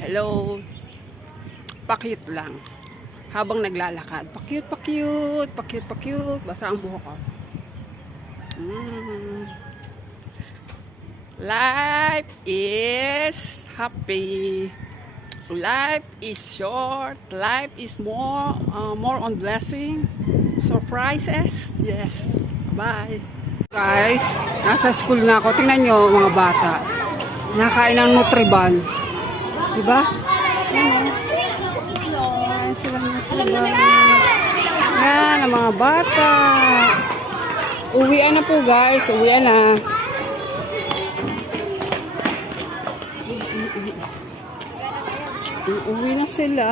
Hello. Pakyut lang. Habang naglalakad. Pakyut, pakyut. Pakyut, pakyut. Basa ang buhok ko. Life is happy. Life is short. Life is more on blessing. Surprises. Yes. Bye. Guys, nasa school na ako. Tingnan nyo mga bata. Nakain ng Nutriban. Diba? Ayan, sila Nutriban. Yan, ang mga bata. Uwian na po guys. Uwian na. Uuwi na sila.